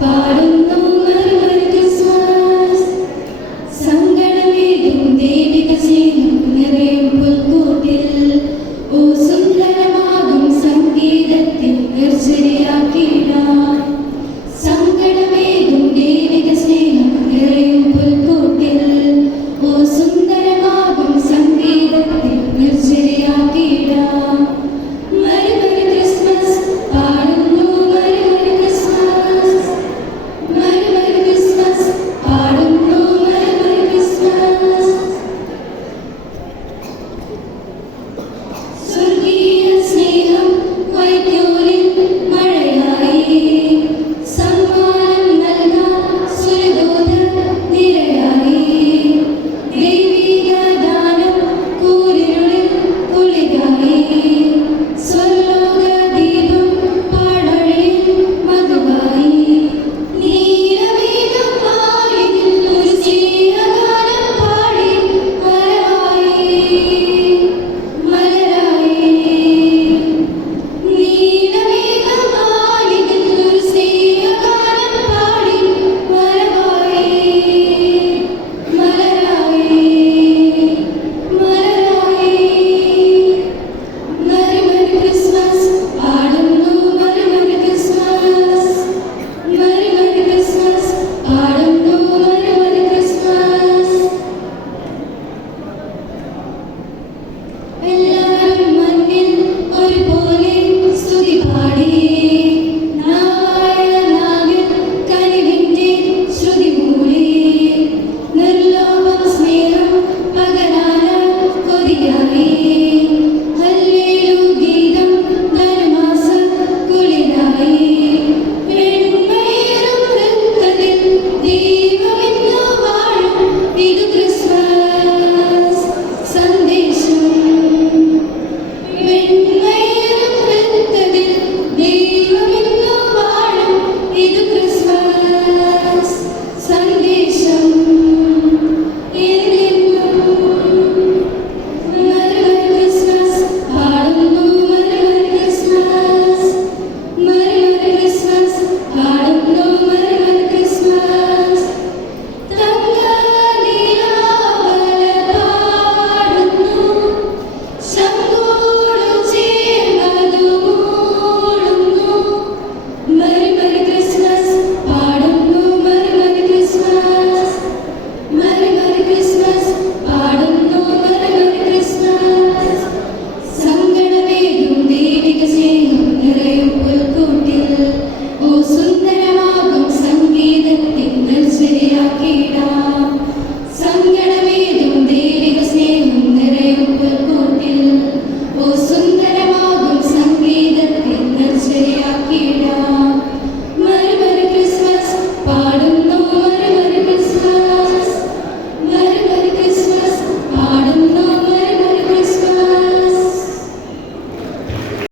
But